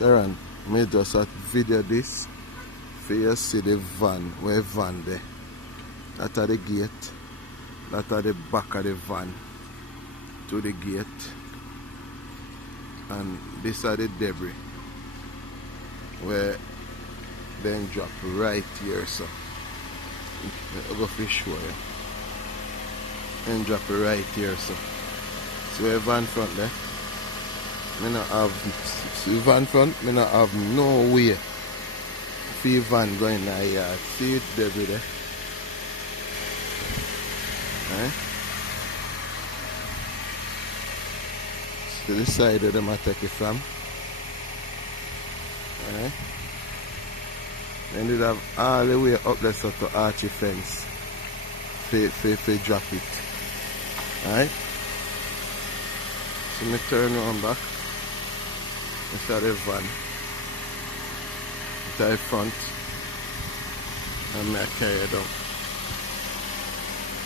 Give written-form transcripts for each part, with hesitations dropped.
Sharon, me just a video this for you see the van, where van there. That are the gate. That are the back of the van to the gate. And this are the debris where then drop right here, so I'll go for show you. And drop it right here, so a van front there. Me not have van front, me not have no way for van going in the yard. See it debris there. Right? To the side where them I take it from. Right? Then they have all the way up there so to arch fence. For drop it. Alright? So me turn around back. This is the van. It's the front. And I carry it down.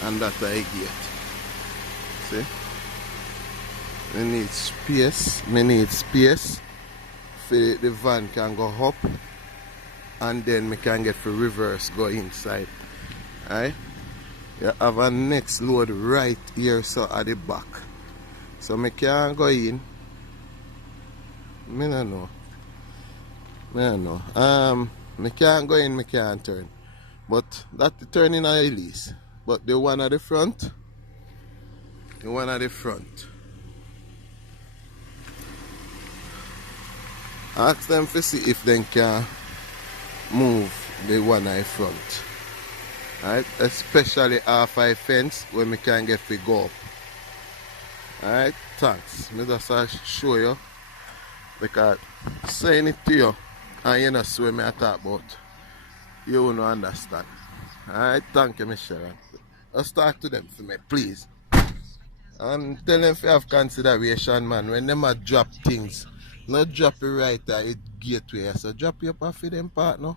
And that's the gate. See? Me need space. Me need space for the van can go up. And then me can get for reverse go inside. Alright? You have a next load right here, so at the back. So me can't go in. Me don't know. Me can't go in, me can't turn. But that's the turning I release. But the one at the front, ask them to see if they can move the one at the front. Alright, especially half a fence where we can get to go up. Alright, thanks. Me just show you because saying it to you and you know what me I talk about, you will not understand. Alright, thank you, Miss Sharon. Let's talk to them for me, please. And tell them if you have consideration, man, when them a drop things, not drop it right at the gateway, so drop it up off of them part now.